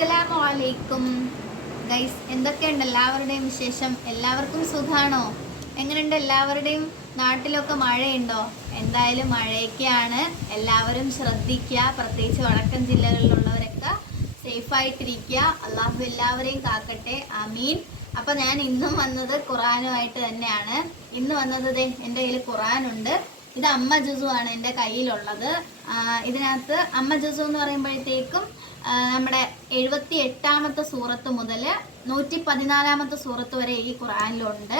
അസ്സലാമു അലൈക്കും ഗൈസ്, എന്തൊക്കെയുണ്ട് എല്ലാവരുടെയും വിശേഷം? എല്ലാവർക്കും സുഖാണോ? എങ്ങനെയുണ്ട്? എല്ലാവരുടെയും നാട്ടിലൊക്കെ മഴയുണ്ടോ? എന്തായാലും മഴയൊക്കെയാണ്. എല്ലാവരും ശ്രദ്ധിക്കുക, പ്രത്യേകിച്ച് വടക്കൻ ജില്ലകളിലുള്ളവരൊക്കെ സേഫായിട്ടിരിക്കുക. അള്ളാഹു എല്ലാവരെയും കാക്കട്ടെ, ആമീൻ. അപ്പം ഞാൻ ഇന്നും വന്നത് ഖുറാനുമായിട്ട് തന്നെയാണ്. ഇന്ന് വന്നത് എൻ്റെ കയ്യിൽ ഖുറാനുണ്ട്. ഇത് അമ്മ ജുസു ആണ് എൻ്റെ കയ്യിലുള്ളത്. ഇതിനകത്ത് അമ്മ ജുസു എന്ന് പറയുമ്പോഴത്തേക്കും നമ്മുടെ 78ാമത്തെ സൂറത്ത് മുതൽ 114ാമത്തെ സൂറത്ത് വരെ ഈ ഖുർആനിലുണ്ട്.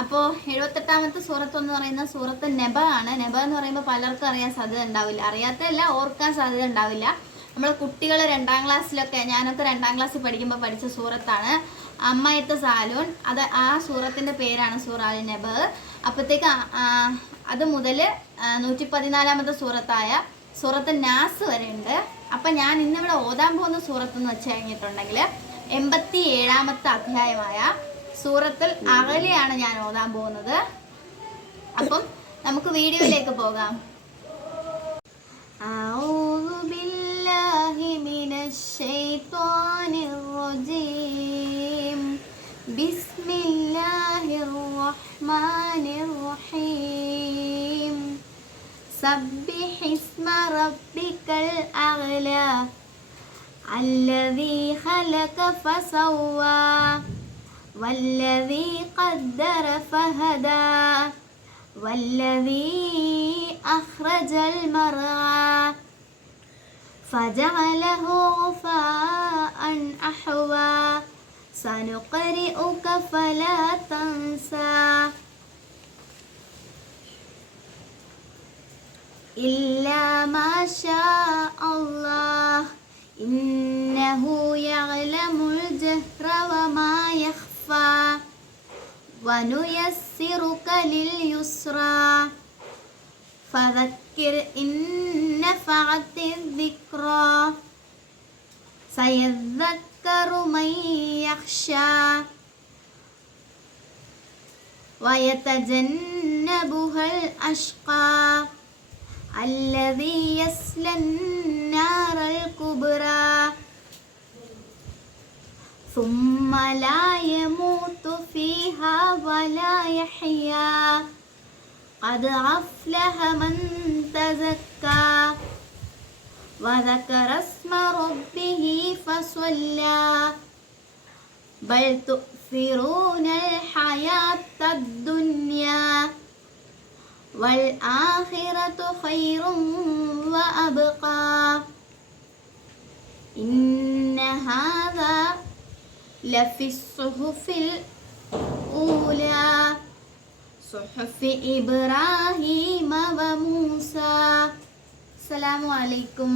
അപ്പോൾ 78ാമത്തെ സൂറത്ത് എന്ന് പറയുന്ന സൂറത്ത് നെബ ആണ്. നെബ എന്ന് പറയുമ്പോൾ പലർക്കും അറിയാൻ സാധ്യത ഉണ്ടാവില്ല, അറിയാത്തല്ല, ഓർക്കാൻ സാധ്യത ഉണ്ടാവില്ല. നമ്മൾ കുട്ടികൾ 2ാം ക്ലാസ്സിലൊക്കെ, ഞാനൊക്കെ 2ാം ക്ലാസ്സിൽ പഠിക്കുമ്പോൾ പഠിച്ച സൂറത്താണ് അമ്മയത്ത് സാലൂൺ. ആ സൂറത്തിൻ്റെ പേരാണ് സൂറ അൽ നെബ. അപ്പോഴത്തേക്ക് അത് മുതൽ 114ാമത്തെ സൂറത്തായ സൂറത്ത് നാസ് വരെ ഉണ്ട്. അപ്പം ഞാൻ ഇന്നിവിടെ ഓതാൻ പോകുന്ന സൂറത്ത് എന്ന് വെച്ച് കഴിഞ്ഞിട്ടുണ്ടെങ്കിൽ 87ാമത്തെ അധ്യായമായ സൂറത്തുൽ അഅലയാണ് ഞാൻ ഓതാൻ പോകുന്നത്. അപ്പം നമുക്ക് വീഡിയോയിലേക്ക് പോകാം. അഊദു ബില്ലാഹി മിനശ് ശൈത്വാനിർ റജീം. ബിസ്മില്ലാഹിർ റഹ്മാനിർ റഹീം. سبح اسم ربك الأعلى الذي خلق فسوى والذي قدر فهدى والذي أخرج المرعى فجعله غثاء أحوى سنقرئك فلا تنسى إلا ما شاء الله إنه يعلم الجهر وما يخفى ونيسرك لليسرى فذكر إن نفعت الذكرى سيذكر من يخشى ويتجنبها الأشقى الذي يصلى النار الكبرى ثم لا يموت فيها ولا يحيا قد أفلح من تزكى وذكر اسم ربه فصلى بل تؤثرون الحياة الدنيا والآخرة خير وأبقى إن هذا لفي الصحف الأولى صحف إبراهيم وموسى. السلام عليكم.